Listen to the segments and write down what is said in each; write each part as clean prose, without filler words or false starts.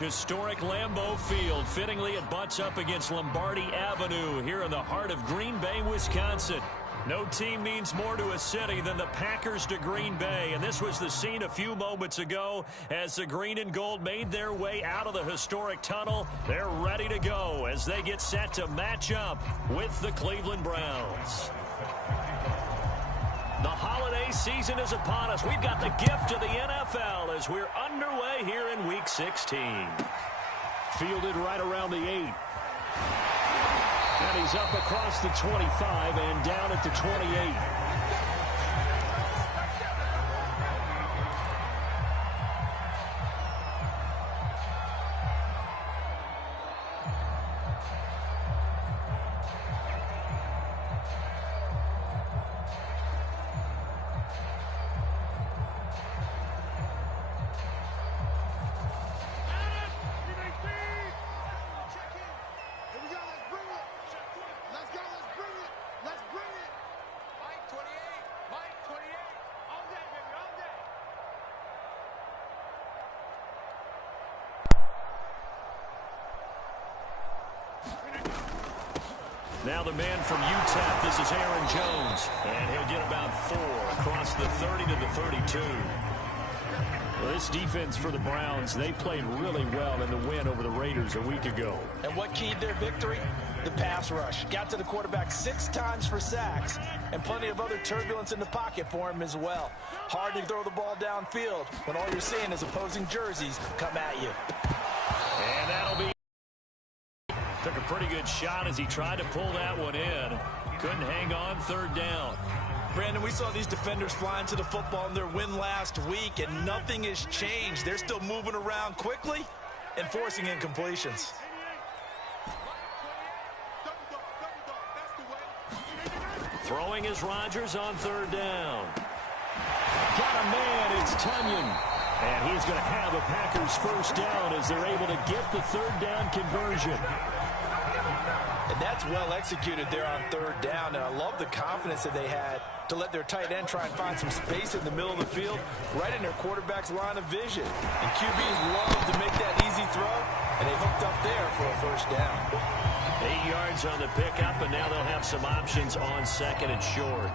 Historic Lambeau Field. Fittingly, it butts up against Lombardi Avenue here in the heart of Green Bay, Wisconsin. No team means more to a city than the Packers to Green Bay, and this was the scene a few moments ago as the green and gold made their way out of the historic tunnel. They're ready to go as they get set to match up with the Cleveland Browns. The holiday season is upon us. We've got the gift of the NFL as we're underway here in Week 16. Fielded right around the 8. And he's up across the 25 and down at the 28. Now the man from UTEP, this is Aaron Jones, and he'll get about 4 across the 30 to the 32. Well, this defense for the Browns, they played really well in the win over the Raiders a week ago. And what keyed their victory? The pass rush. Got to the quarterback 6 times for sacks, and plenty of other turbulence in the pocket for him as well. Hard to throw the ball downfield when all you're seeing is opposing jerseys come at you. And that'll be... Took a pretty good shot as he tried to pull that one in. Couldn't hang on, 3rd down. Brandon, we saw these defenders flying to the football in their win last week, and nothing has changed. They're still moving around quickly and forcing incompletions. Throwing is Rodgers on 3rd down. Got a man, it's Tunyon. And he's going to have a Packers 1st down as they're able to get the 3rd down conversion. And that's well executed there on 3rd down. And I love the confidence that they had to let their tight end try and find some space in the middle of the field, right in their quarterback's line of vision. And QBs love to make that easy throw, and they hooked up there for a 1st down. 8 yards on the pickup, and now they'll have some options on 2nd and short.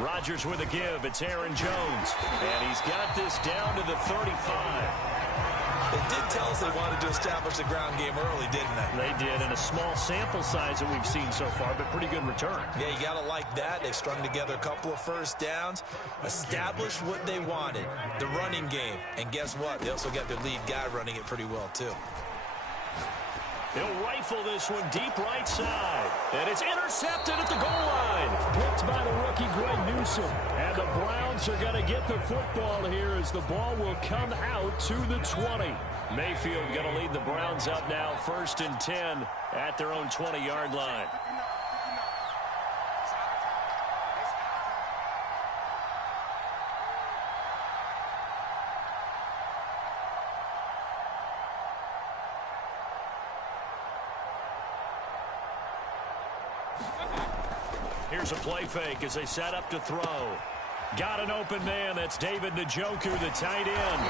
Rodgers with a give. It's Aaron Jones. And he's got this down to the 35. They did tell us they wanted to establish the ground game early, didn't they? They did, in a small sample size that we've seen so far, but pretty good return. Yeah, you got to like that. They strung together a couple of 1st downs, established what they wanted, the running game. And guess what? They also got their lead guy running it pretty well, too. They'll rifle this one deep right side. And it's intercepted at the goal line. Picked by the rookie Greg Newsom. And the Browns are going to get the football here as the ball will come out to the 20. Mayfield going to lead the Browns up now 1st and 10 at their own 20-yard line. Here's a play fake as they set up to throw. Got an open man. That's David Njoku, the tight end.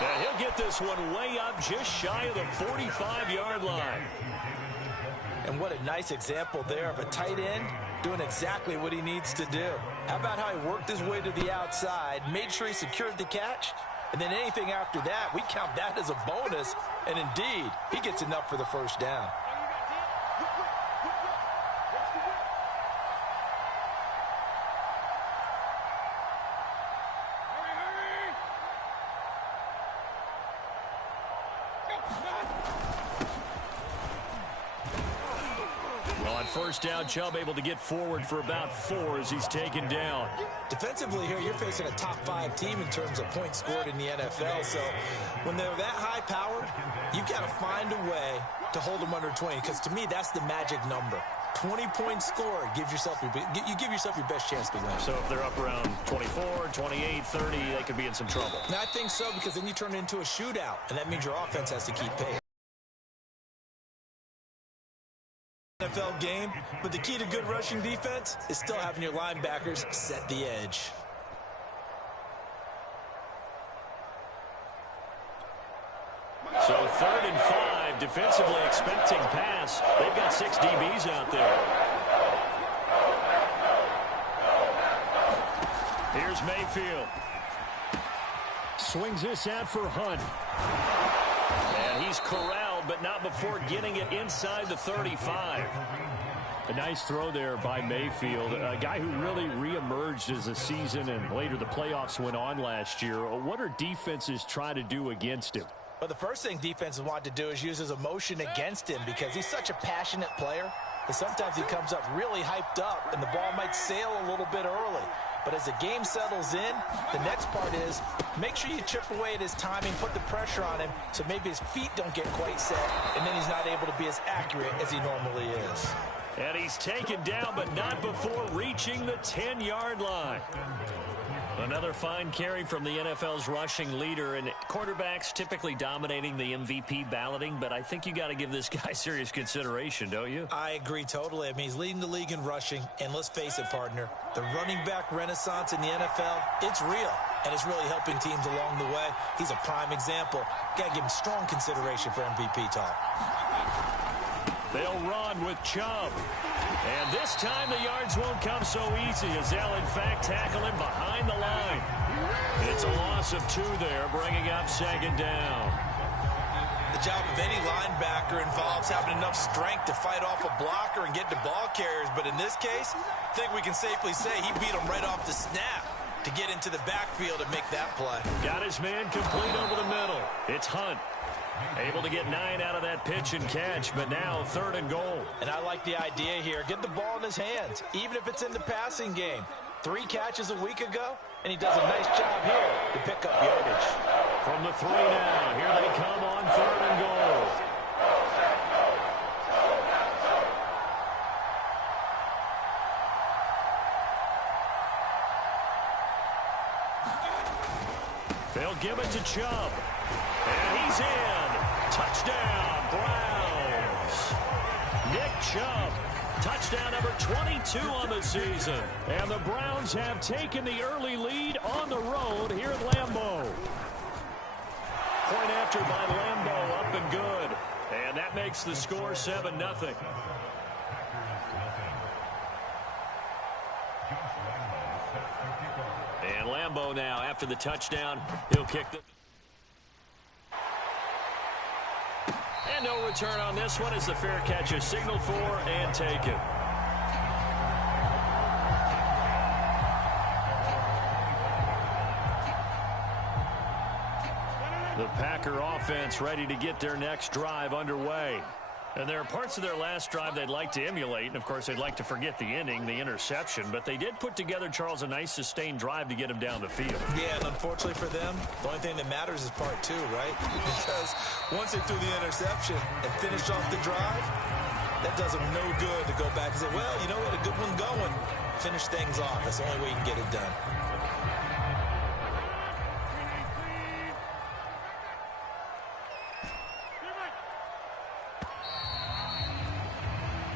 And he'll get this one way up just shy of the 45-yard line. And what a nice example there of a tight end doing exactly what he needs to do. How about how he worked his way to the outside, made sure he secured the catch, and then anything after that, we count that as a bonus. And indeed, he gets enough for the 1st down. Well, on 1st down, Chubb able to get forward for about 4 as he's taken down. Defensively here, you're facing a top 5 team in terms of points scored in the NFL. So when they're that high powered, you've got to find a way to hold them under 20, because to me, that's the magic number. 20 points scored gives yourself you give yourself your best chance to win. So if they're up around 24, 28, 30, they could be in some trouble. And I think so, because then you turn it into a shootout, and that means your offense has to keep pace. NFL game, but the key to good rushing defense is still having your linebackers set the edge. So 3rd and 5, defensively expecting pass. They've got 6 DBs out there. Here's Mayfield. Swings this out for Hunt. And he's corralled, but not before getting it inside the 35. A nice throw there by Mayfield, a guy who really reemerged as the season and later the playoffs went on last year. What are defenses trying to do against him? Well, the first thing defenses want to do is use his emotion against him because he's such a passionate player. And sometimes he comes up really hyped up and the ball might sail a little bit early. But as the game settles in, the next part is make sure you chip away at his timing, put the pressure on him so maybe his feet don't get quite set, and then he's not able to be as accurate as he normally is. And he's taken down, but not before reaching the 10-yard line. Another fine carry from the NFL's rushing leader, and quarterbacks typically dominating the MVP balloting, but I think you got to give this guy serious consideration, don't you? I agree totally. I mean, he's leading the league in rushing, and let's face it, partner, the running back renaissance in the NFL, it's real, and it's really helping teams along the way. He's a prime example. Got to give him strong consideration for MVP talk. They'll run with Chubb. And this time the yards won't come so easy as they'll, in fact, tackle him behind the line. It's a loss of 2 there, bringing up 2nd down. The job of any linebacker involves having enough strength to fight off a blocker and get to ball carriers. But in this case, I think we can safely say he beat him right off the snap to get into the backfield and make that play. Got his man complete over the middle. It's Hunt. Able to get 9 out of that pitch and catch, but now 3rd and goal. And I like the idea here. Get the ball in his hands, even if it's in the passing game. 3 catches a week ago, and he does a nice job here to pick up yardage. From the 3 now, here they come on 3rd and goal. They'll give it to Chubb. And he's in. Touchdown, Browns. Nick Chubb. Touchdown number 22 on the season. And the Browns have taken the early lead on the road here at Lambeau. Point after by Lambeau, up and good. And that makes the score 7-0. And Lambeau now, after the touchdown, he'll kick the... And no return on this one as the fair catch is signaled for and taken. The Packer offense ready to get their next drive underway. And there are parts of their last drive they'd like to emulate. And, of course, they'd like to forget the inning, the interception. But they did put together, Charles, a nice sustained drive to get him down the field. Yeah, and unfortunately for them, the only thing that matters is part 2, right? Because once they threw the interception and finished off the drive, that does them no good to go back and say, well, you know, we had a good one going. Finish things off. That's the only way you can get it done.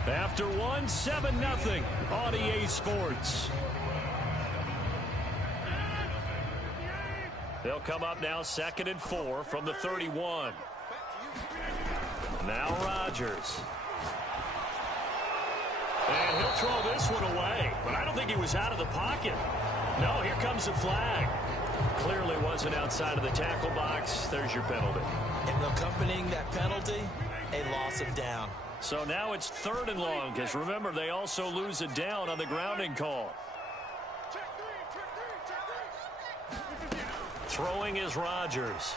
After 7-0 on EA Sports. They'll come up now 2nd and 4 from the 31. Now Rodgers. And he'll throw this one away. But I don't think he was out of the pocket. No, here comes the flag. Clearly wasn't outside of the tackle box. There's your penalty. And accompanying that penalty, a loss of down. So now it's 3rd and long, because remember, they also lose a down on the grounding call. Throwing is Rodgers.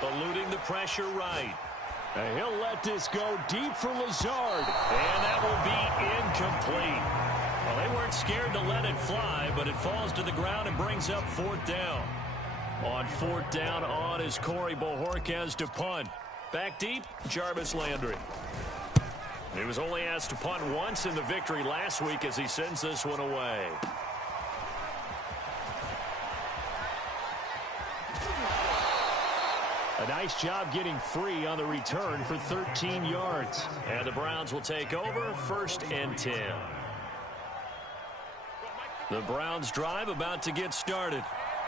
Eluding the pressure right. And he'll let this go deep for Lazard. And that will be incomplete. Well, they weren't scared to let it fly, but it falls to the ground and brings up 4th down. On 4th down on is Corey Bojorquez to punt. Back deep, Jarvis Landry. He was only asked to punt once in the victory last week as he sends this one away. A nice job getting free on the return for 13 yards. And the Browns will take over, 1st and 10. The Browns drive about to get started.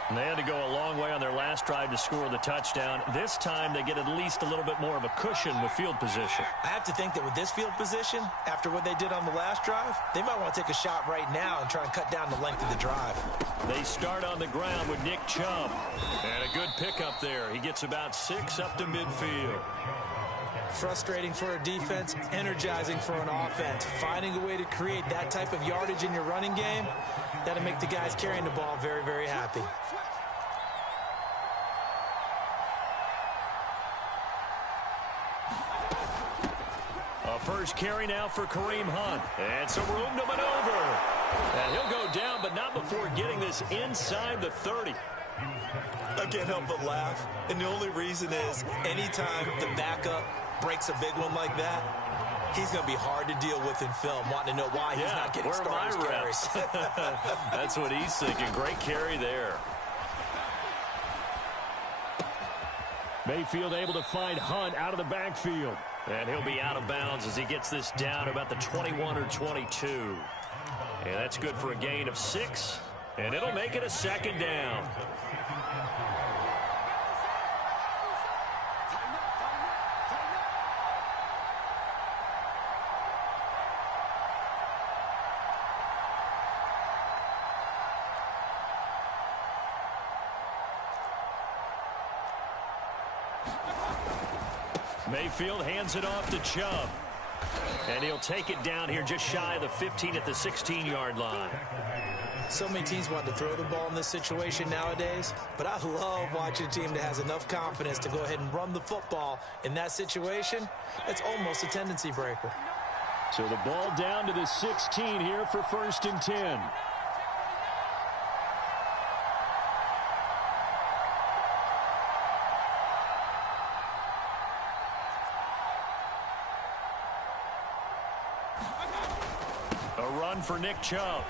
And they had to go a long way on their last drive to score the touchdown. This time they get at least a little bit more of a cushion with field position. I have to think that with this field position, after what they did on the last drive, they might want to take a shot right now and try and cut down the length of the drive. They start on the ground with Nick Chubb. And a good pickup there. He gets about 6 up to midfield. Frustrating for a defense, energizing for an offense. Finding a way to create that type of yardage in your running game, that'll make the guys carrying the ball very, very happy. A first carry now for Kareem Hunt. And some room to maneuver. And he'll go down, but not before getting this inside the 30. I can't help but laugh. And the only reason is anytime the backup breaks a big one like that, he's going to be hard to deal with in film, wanting to know why he's not getting started carries. That's what he's thinking. Great carry there. Mayfield able to find Hunt out of the backfield. And he'll be out of bounds as he gets this down about the 21 or 22. And that's good for a gain of 6. And it'll make it a 2nd down. Mayfield hands it off to Chubb. And he'll take it down here just shy of the 15 at the 16-yard line. So many teams want to throw the ball in this situation nowadays, but I love watching a team that has enough confidence to go ahead and run the football in that situation. It's almost a tendency breaker. So the ball down to the 16 here for 1st and 10. For Nick Chubb.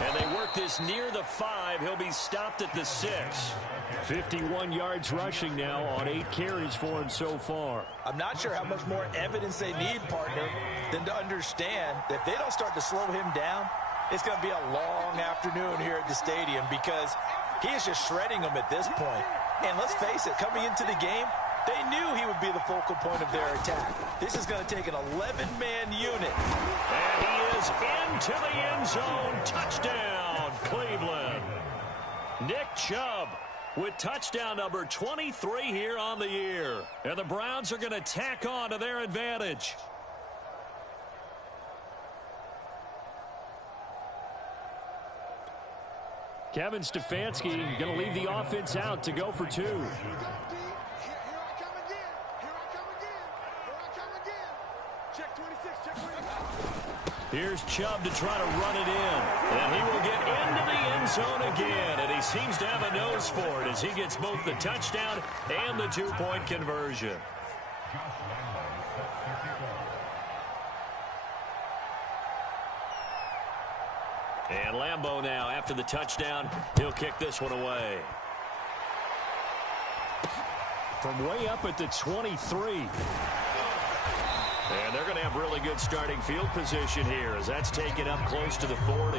And they work this near the 5. He'll be stopped at the 6. 51 yards rushing now on 8 carries for him so far. I'm not sure how much more evidence they need, partner, than to understand that if they don't start to slow him down, it's going to be a long afternoon here at the stadium because he is just shredding them at this point. And let's face it, coming into the game, they knew he would be the focal point of their attack. This is going to take an 11-man unit. And he is into the end zone. Touchdown, Cleveland. Nick Chubb with touchdown number 23 here on the year. And the Browns are going to tack on to their advantage. Kevin Stefanski going to leave the offense out to go for 2. Here's Chubb to try to run it in. And he will get into the end zone again. And he seems to have a nose for it as he gets both the touchdown and the 2-point conversion. And Lambeau now, after the touchdown, he'll kick this one away. From way up at the 23. And they're going to have really good starting field position here as that's taken up close to the 40.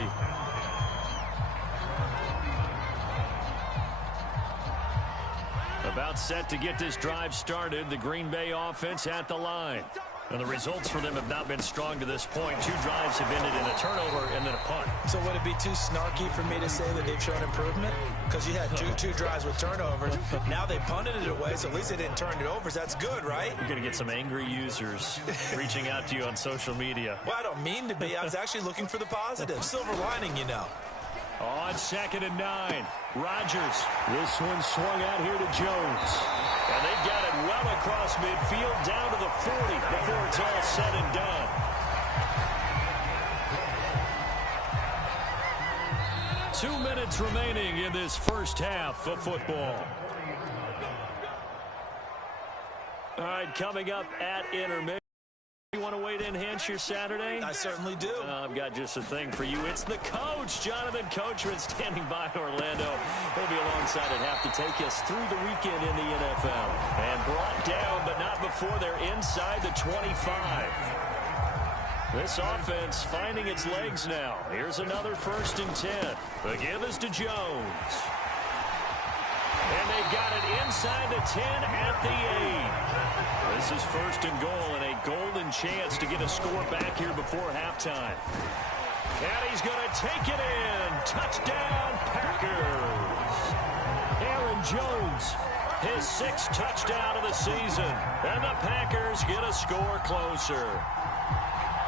About set to get this drive started. The Green Bay offense at the line. And the results for them have not been strong to this point. 2 drives have ended in a turnover and then a punt. So would it be too snarky for me to say that they've shown improvement? Because you had two drives with turnovers. Now they punted it away, so at least they didn't turn it over. So that's good, right? You're going to get some angry users reaching out to you on social media. Well, I don't mean to be. I was actually looking for the positive. Silver lining, you know. On 2nd and 9. Rodgers. This one swung out here to Jones. And they've got it well across midfield down to the 40 before it's all said and done. Two minutes remaining in this first half of football. All right, coming up at intermission. You want to wade in enhance your Saturday? I certainly do. I've got just a thing for you. It's the coach, Jonathan Coachman, standing by Orlando. He'll be alongside at half to take us through the weekend in the NFL. And brought down, but not before they're inside the 25. This offense finding its legs now. Here's another 1st and 10. The give is to Jones. And they've got it inside the 10 at the 8. This is 1st and goal and a golden chance to get a score back here before halftime. And he's going to take it in. Touchdown, Packers. Aaron Jones, his 6th touchdown of the season. And the Packers get a score closer.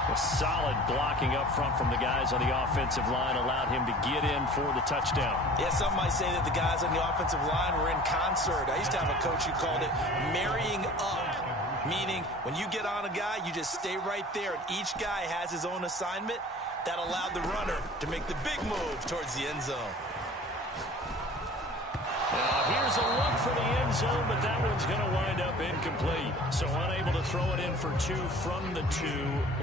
A solid blocking up front from the guys on the offensive line allowed him to get in for the touchdown. Yeah, some might say that the guys on the offensive line were in concert. I used to have a coach who called it marrying up, meaning when you get on a guy, you just stay right there, and each guy has his own assignment. That allowed the runner to make the big move towards the end zone. Here's a look for the end zone, but that one's going to wind up incomplete. So unable to throw it in for 2 from the 2.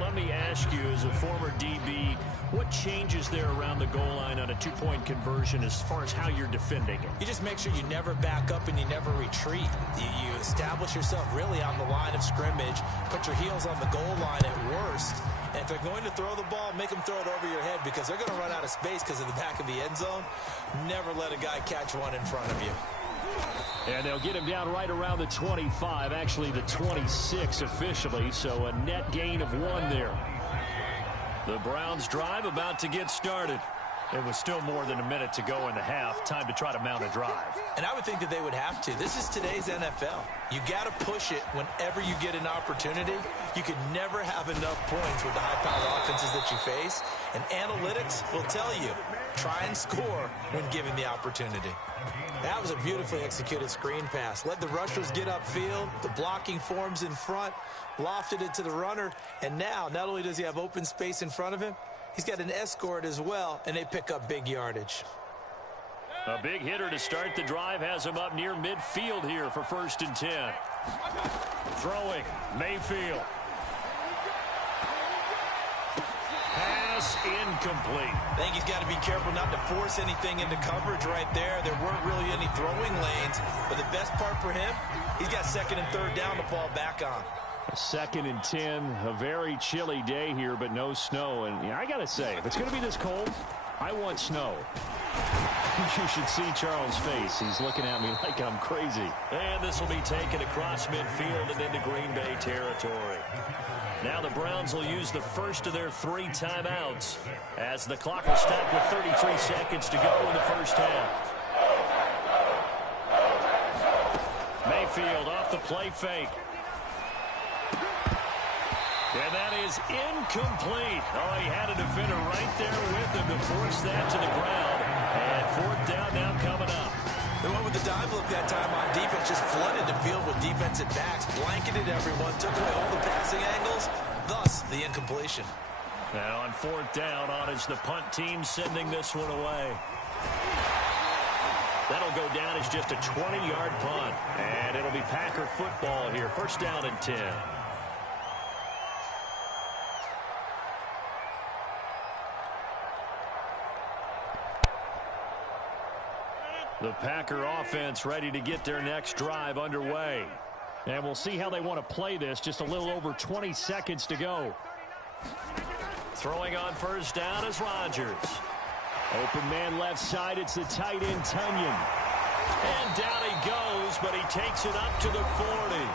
Let me ask you, as a former DB, what changes there around the goal line on a 2-point conversion as far as how you're defending it? You just make sure you never back up and you never retreat. You establish yourself really on the line of scrimmage, put your heels on the goal line at worst. And if they're going to throw the ball, make them throw it over your head because they're going to run out of space because of the back of the end zone. Never let a guy catch one in front of you. And they'll get him down right around the 25, actually the 26 officially, so a net gain of 1 there. The Browns drive about to get started. It was still more than a minute to go in the half. Time to try to mount a drive. And I would think that they would have to. This is today's NFL. You got to push it whenever you get an opportunity. You can never have enough points with the high-powered offenses that you face. And analytics will tell you, try and score when given the opportunity. That was a beautifully executed screen pass. Let the rushers get upfield. The blocking forms in front. Lofted it to the runner. And now, not only does he have open space in front of him, he's got an escort as well, and they pick up big yardage. A big hitter to start the drive has him up near midfield here for 1st and 10. Throwing, Mayfield. Pass incomplete. I think he's got to be careful not to force anything into coverage right there. There weren't really any throwing lanes, but the best part for him, he's got 2nd and 3rd down to fall back on. 2nd and 10, a very chilly day here, but no snow. And I got to say, if it's going to be this cold, I want snow. You should see Charles' face. He's looking at me like I'm crazy. And this will be taken across midfield and into Green Bay territory. Now the Browns will use the first of their 3 timeouts as the clock will stop with 33 seconds to go in the first half. Mayfield off the play fake. And that is incomplete. Oh, he had a defender right there with him to force that to the ground. And 4th down now coming up. The one with the dive look that time on defense just flooded the field with defensive backs, blanketed everyone, took away all the passing angles, thus the incompletion. Now on 4th down, on is the punt team sending this one away. That'll go down as just a 20-yard punt. And it'll be Packer football here. 1st down and 10. The Packer offense ready to get their next drive underway. And we'll see how they want to play this. Just a little over 20 seconds to go. Throwing on 1st down is Rodgers. Open man left side. It's the tight end, Tunyon. And down he goes, but he takes it up to the 40.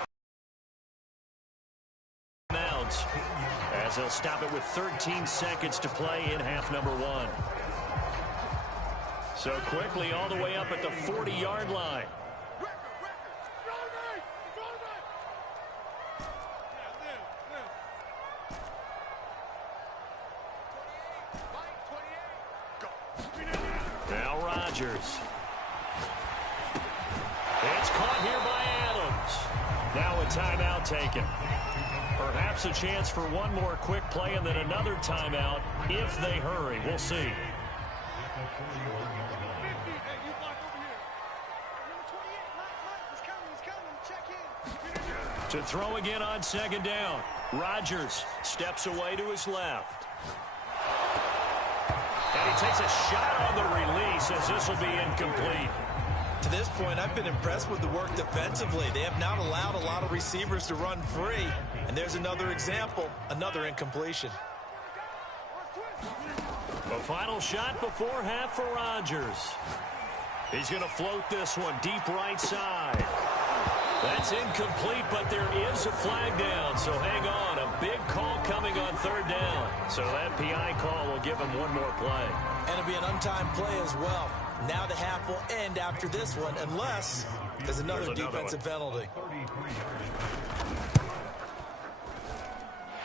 Mounts as they'll stop it with 13 seconds to play in half number 1. So quickly all the way up at the 40-yard line. Now Rodgers. It's caught here by Adams. Now a timeout taken. Perhaps a chance for one more quick play and then another timeout if they hurry. We'll see. To throw again on 2nd down. Rodgers steps away to his left. And he takes a shot on the release as this will be incomplete. To this point, I've been impressed with the work defensively. They have not allowed a lot of receivers to run free. And there's another example, another incompletion. A final shot before half for Rodgers. He's going to float this one deep right side. That's incomplete, but there is a flag down, so hang on. A big call coming on third down. So that PI call will give him one more play. And it'll be an untimed play as well. Now the half will end after this one, unless there's another defensive penalty.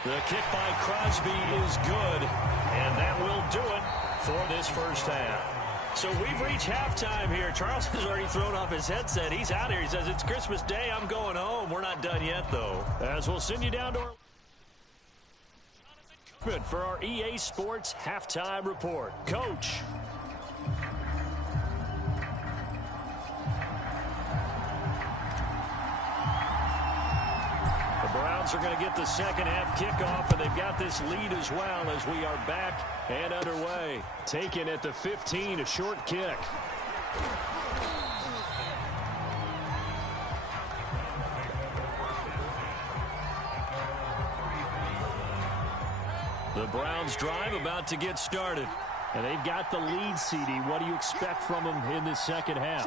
The kick by Crosby is good, and that will do it for this first half. So we've reached halftime here. Charles has already thrown off his headset. He's out here. He says, it's Christmas Day. I'm going home. We're not done yet, though. As we'll send you down to our for our EA Sports halftime report. Coach. The Browns are going to get the second half kickoff, and they've got this lead as well as we are back and underway. Taken at the 15, a short kick. The Browns drive about to get started. And they've got the lead, CD. What do you expect from them in this second half?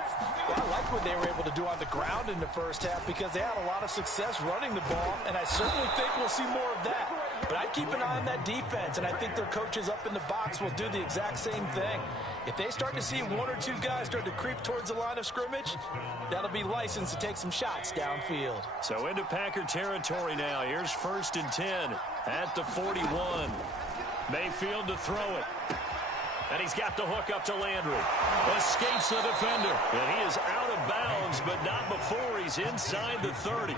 Well, I like what they were able to do on the ground in the first half because they had a lot of success running the ball, and I certainly think we'll see more of that. But I'd keep an eye on that defense, and I think their coaches up in the box will do the exact same thing. If they start to see one or two guys start to creep towards the line of scrimmage, that'll be licensed to take some shots downfield. So into Packer territory now. Here's 1st and 10 at the 41. Mayfield to throw it. And he's got the hook up to Landry. Escapes the defender. And he is out of bounds, but not before he's inside the 30.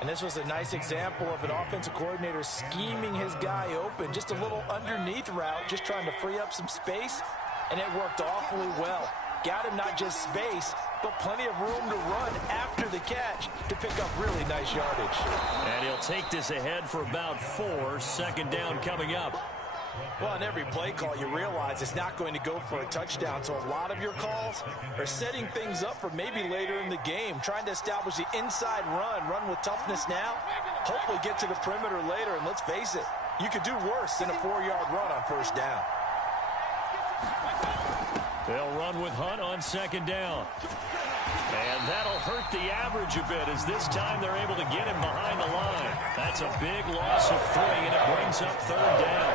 And this was a nice example of an offensive coordinator scheming his guy open. Just a little underneath route, just trying to free up some space. And it worked awfully well. Got him not just space, but plenty of room to run after the catch to pick up really nice yardage. And he'll take this ahead for about 4. Second down coming up. Well, on every play call, you realize it's not going to go for a touchdown. So a lot of your calls are setting things up for maybe later in the game, trying to establish the inside run with toughness now, hopefully get to the perimeter later. And let's face it, you could do worse than a 4-yard run on first down. They'll run with Hunt on second down. And that'll hurt the average a bit as this time they're able to get him behind the line. That's a big loss of 3, and it brings up third down.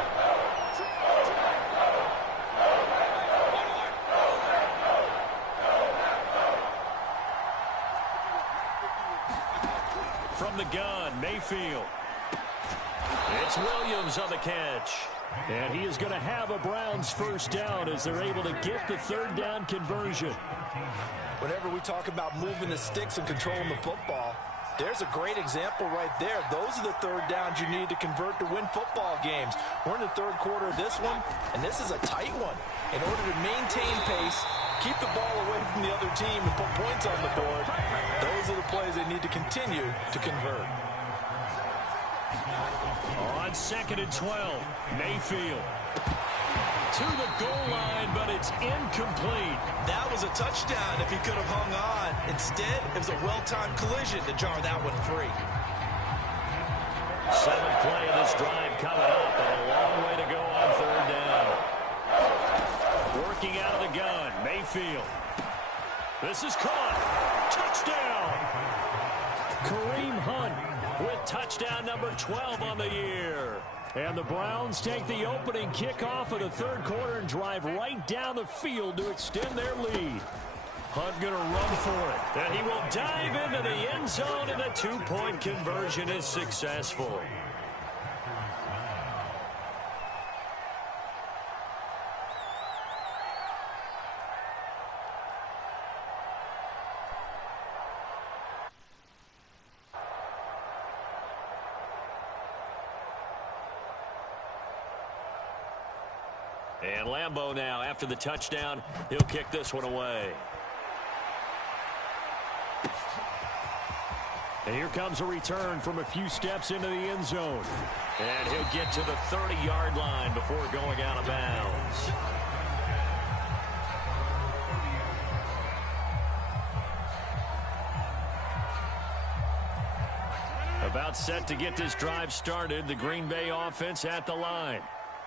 From the gun, Mayfield. It's Williams on the catch. And he is going to have a Browns first down as they're able to get the third down conversion. Whenever we talk about moving the sticks and controlling the football, there's a great example right there. Those are the third downs you need to convert to win football games. We're in the third quarter of this one, and this is a tight one. In order to maintain pace, keep the ball away from the other team, and put points on the board, those are the plays they need to continue to convert. On 2nd and 12, Mayfield to the goal line, but it's incomplete. That was a touchdown if he could have hung on. Instead, it was a well-timed collision to jar that one free. 7th play of this drive coming up, and a long way to go on third down. Working out of the gun, Mayfield. This is caught. Touchdown! Kareem Hunt with touchdown number 12 on the year. And the Browns take the opening kickoff of the third quarter and drive right down the field to extend their lead. Hunt going to run for it. And he will dive into the end zone, and the 2-point conversion is successful. And Lambeau now, after the touchdown, he'll kick this one away. And here comes a return from a few steps into the end zone. And he'll get to the 30-yard line before going out of bounds. About set to get this drive started, the Green Bay offense at the line.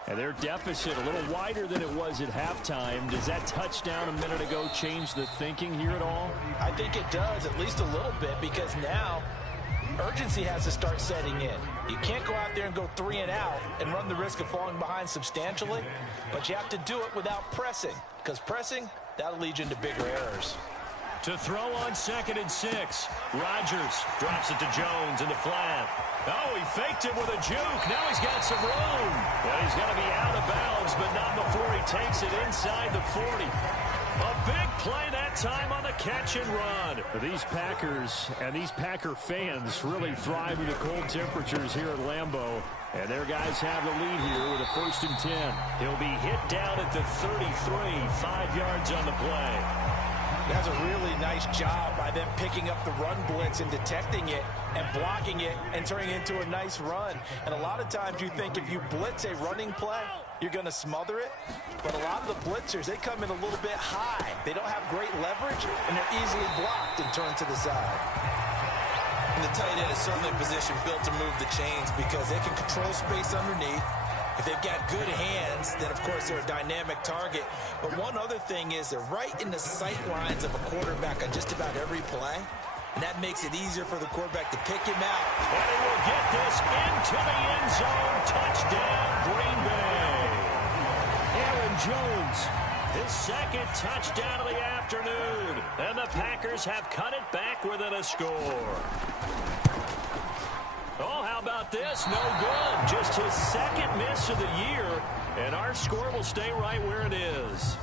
And their deficit a little wider than it was at halftime. Does that touchdown a minute ago change the thinking here at all? I think it does, at least a little bit, because now urgency has to start setting in. You can't go out there and go 3 and out and run the risk of falling behind substantially, but you have to do it without pressing, because pressing, that'll lead you into bigger errors. To throw on 2nd and 6. Rodgers drops it to Jones in the flat. Oh, he faked it with a juke. Now he's got some room. Well, he's got to be out of bounds, but not before he takes it inside the 40. A big play that time on the catch and run. These Packers and these Packer fans really thrive in the cold temperatures here at Lambeau. And their guys have the lead here with a 1st and 10. He'll be hit down at the 33, 5 yards on the play. That's a really nice job by them picking up the run blitz and detecting it and blocking it and turning it into a nice run. And a lot of times you think if you blitz a running play, you're going to smother it. But a lot of the blitzers, they come in a little bit high. They don't have great leverage, and they're easily blocked and turned to the side. And the tight end is certainly a position built to move the chains because they can control space underneath. If they've got good hands, then, of course, they're a dynamic target. But one other thing is they're right in the sight lines of a quarterback on just about every play. And that makes it easier for the quarterback to pick him out. And he will get this into the end zone. Touchdown, Green Bay. Aaron Jones, his 2nd touchdown of the afternoon. And the Packers have cut it back within a score. Oh, how about this? No good. Just his 2nd miss of the year, and our score will stay right where it is.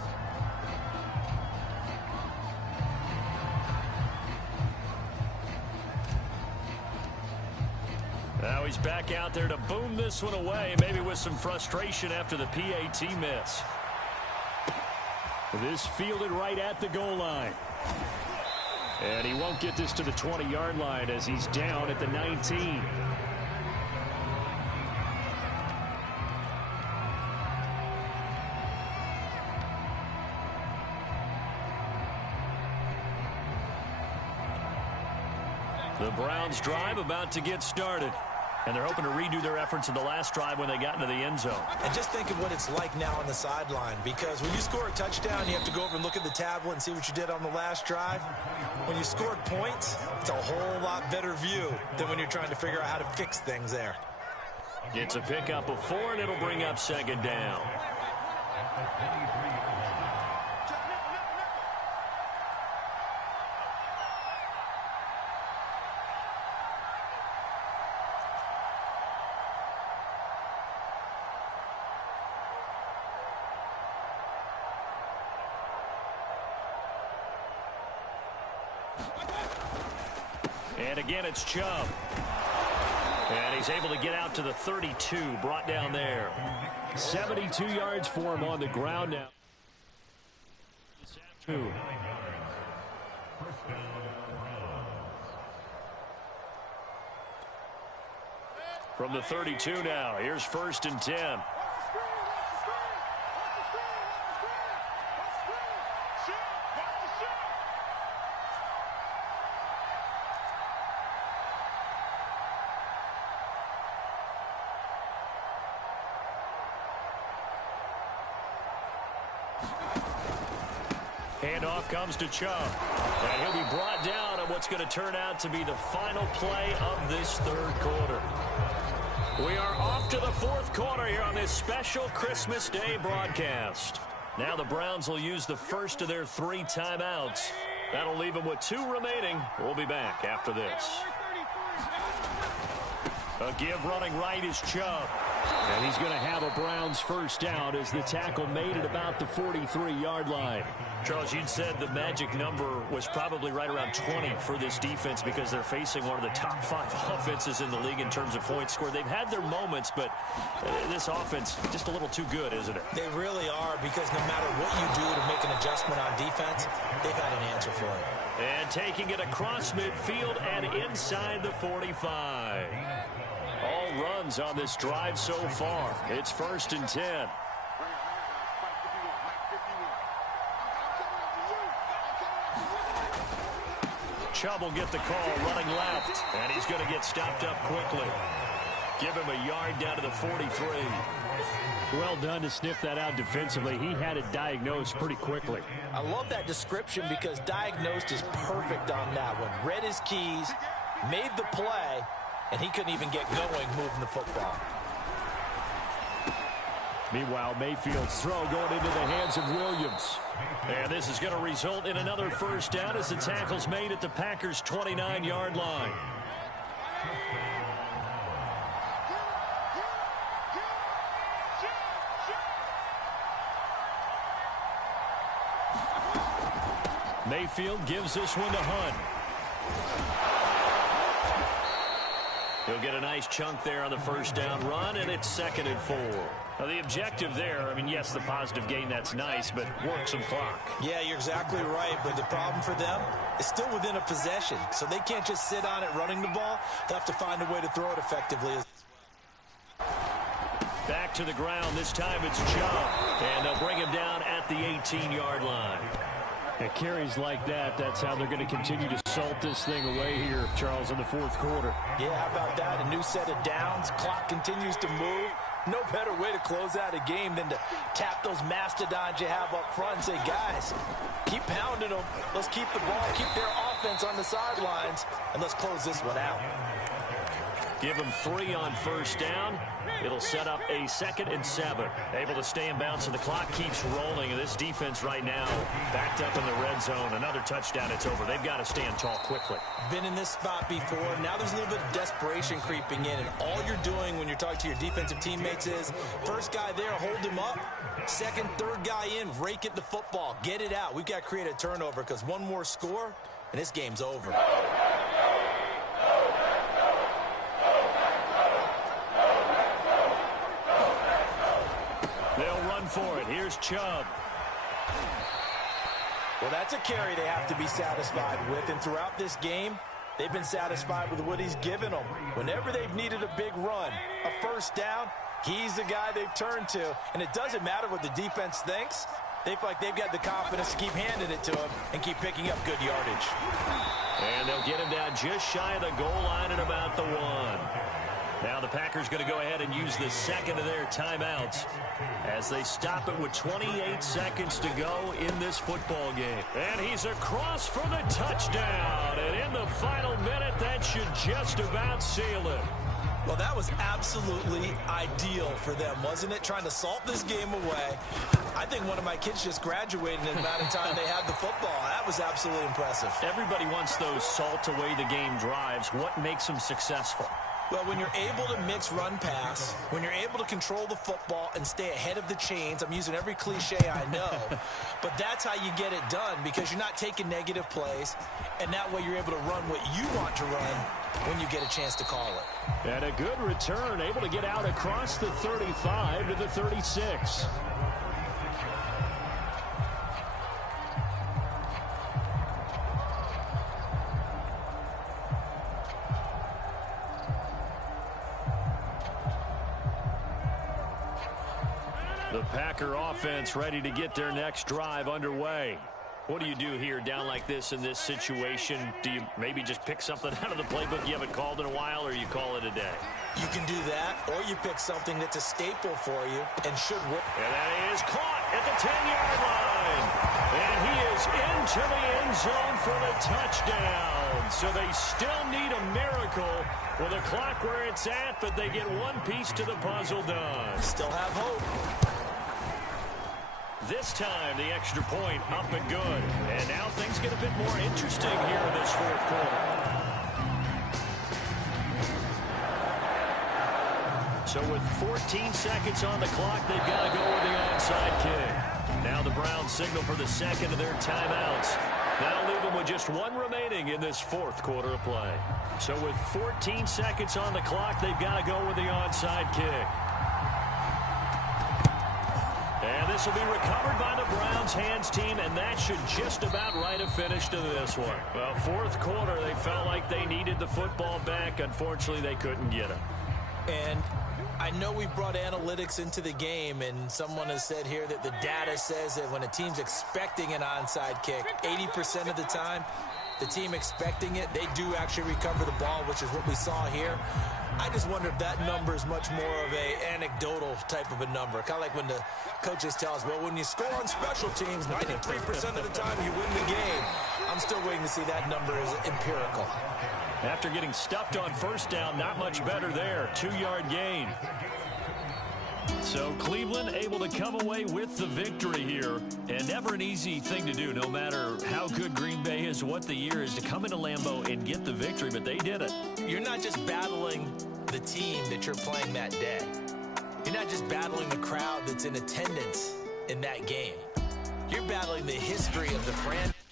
Now he's back out there to boom this one away, maybe with some frustration after the PAT miss. This fielded right at the goal line. And he won't get this to the 20-yard line as he's down at the 19. The Browns drive about to get started. And they're hoping to redo their efforts in the last drive when they got into the end zone. And just think of what it's like now on the sideline, because when you score a touchdown, you have to go over and look at the tablet and see what you did on the last drive. When you scored points, it's a whole lot better view than when you're trying to figure out how to fix things there. It's a pickup of 4, and it'll bring up 2nd down. And again, it's Chubb. And he's able to get out to the 32, brought down there. 72 yards for him on the ground now. From the 32 now, here's 1st and 10. Handoff comes to Chubb. And he'll be brought down on what's going to turn out to be the final play of this 3rd quarter. We are off to the 4th quarter here on this special Christmas Day broadcast. Now the Browns will use the first of their 3 timeouts. That'll leave them with 2 remaining. We'll be back after this. A give running right is Chubb. And he's going to have a Browns first down as the tackle made at about the 43-yard line. Charles, you'd said the magic number was probably right around 20 for this defense because they're facing one of the top 5 offenses in the league in terms of points scored. They've had their moments, but this offense just a little too good, isn't it? They really are, because no matter what you do to make an adjustment on defense, they've had an answer for it. And taking it across midfield and inside the 45. All runs on this drive so far. It's 1st and 10. Chubb will get the call running left, and he's going to get stopped up quickly. Give him a yard down to the 43. Well done to sniff that out defensively. He had it diagnosed pretty quickly. I love that description because diagnosed is perfect on that one. Read his keys, made the play, and he couldn't even get going moving the football. Meanwhile, Mayfield's throw going into the hands of Williams. And this is going to result in another first down as the tackle's made at the Packers' 29-yard line. Mayfield gives this one to Hunt. He'll get a nice chunk there on the first down run, and it's 2nd and 4. Now, the objective there, I mean, yes, the positive gain, that's nice, but work some clock. Yeah, you're exactly right, but the problem for them is still within a possession, so they can't just sit on it running the ball. They'll have to find a way to throw it effectively. Back to the ground. This time it's Chubb, and they'll bring him down at the 18-yard line. At carries like that, that's how they're going to continue to salt this thing away here, Charles, in the 4th quarter. Yeah, how about that? A new set of downs. Clock continues to move. No better way to close out a game than to tap those mastodons you have up front and say, guys, keep pounding them. Let's keep the ball, keep their offense on the sidelines, and let's close this one out. Give them 3 on first down. It'll set up a 2nd and 7. Able to stay in bounds, and the clock keeps rolling. And this defense right now backed up in the red zone. Another touchdown, it's over. They've got to stand tall quickly. Been in this spot before. Now there's a little bit of desperation creeping in, and all you're doing when you're talking to your defensive teammates is first guy there, hold him up. Second, third guy in, rake at the football. Get it out. We've got to create a turnover because one more score, and this game's over. They'll run for it. Here's Chubb. Well, that's a carry they have to be satisfied with. And throughout this game, they've been satisfied with what he's given them. Whenever they've needed a big run, a first down, he's the guy they've turned to. And it doesn't matter what the defense thinks. They feel like they've got the confidence to keep handing it to him and keep picking up good yardage. And they'll get him down just shy of the goal line at about the 1. Now the Packers going to go ahead and use the 2nd of their timeouts as they stop it with 28 seconds to go in this football game. And he's across for the touchdown. And in the final minute, that should just about seal it. Well, that was absolutely ideal for them, wasn't it? Trying to salt this game away. I think one of my kids just graduated in the amount of time they had the football. That was absolutely impressive. Everybody wants those salt away the game drives. What makes them successful? Well, when you're able to mix run-pass, when you're able to control the football and stay ahead of the chains, I'm using every cliche I know, but that's how you get it done because you're not taking negative plays, and that way you're able to run what you want to run when you get a chance to call it. And a good return, able to get out across the 35 to the 36. The Packer offense ready to get their next drive underway. What do you do here down like this in this situation? Do you maybe just pick something out of the playbook you haven't called in a while, or you call it a day? You can do that, or you pick something that's a staple for you and should work. And that is caught at the 10-yard line. And he is into the end zone for the touchdown. So they still need a miracle with a clock where it's at, but they get one piece to the puzzle done. Still have hope. This time, the extra point up and good. And now things get a bit more interesting here in this 4th quarter. So with 14 seconds on the clock, they've got to go with the onside kick. Now the Browns signal for the second of their timeouts. That'll leave them with just one remaining in this fourth quarter of play. So with 14 seconds on the clock, they've got to go with the onside kick. And this will be recovered by the Browns hands team, and that should just about write a finish to this one. Well, fourth quarter, they felt like they needed the football back. Unfortunately, they couldn't get it. And I know we brought analytics into the game, and someone has said here that the data says that when a team's expecting an onside kick, 80% of the time, the team expecting it, they do actually recover the ball, which is what we saw here. I just wonder if that number is much more of a anecdotal type of a number. Kind of like when the coaches tell us, well, when you score on special teams, 93% of the time you win the game. I'm still waiting to see that number is empirical. After getting stuffed on first down, not much better there. 2-yard gain. So Cleveland able to come away with the victory here. And never an easy thing to do, no matter how good Green Bay is, what the year is, to come into Lambeau and get the victory. But they did it. You're not just battling the team that you're playing that day. You're not just battling the crowd that's in attendance in that game. You're battling the history of the franchise.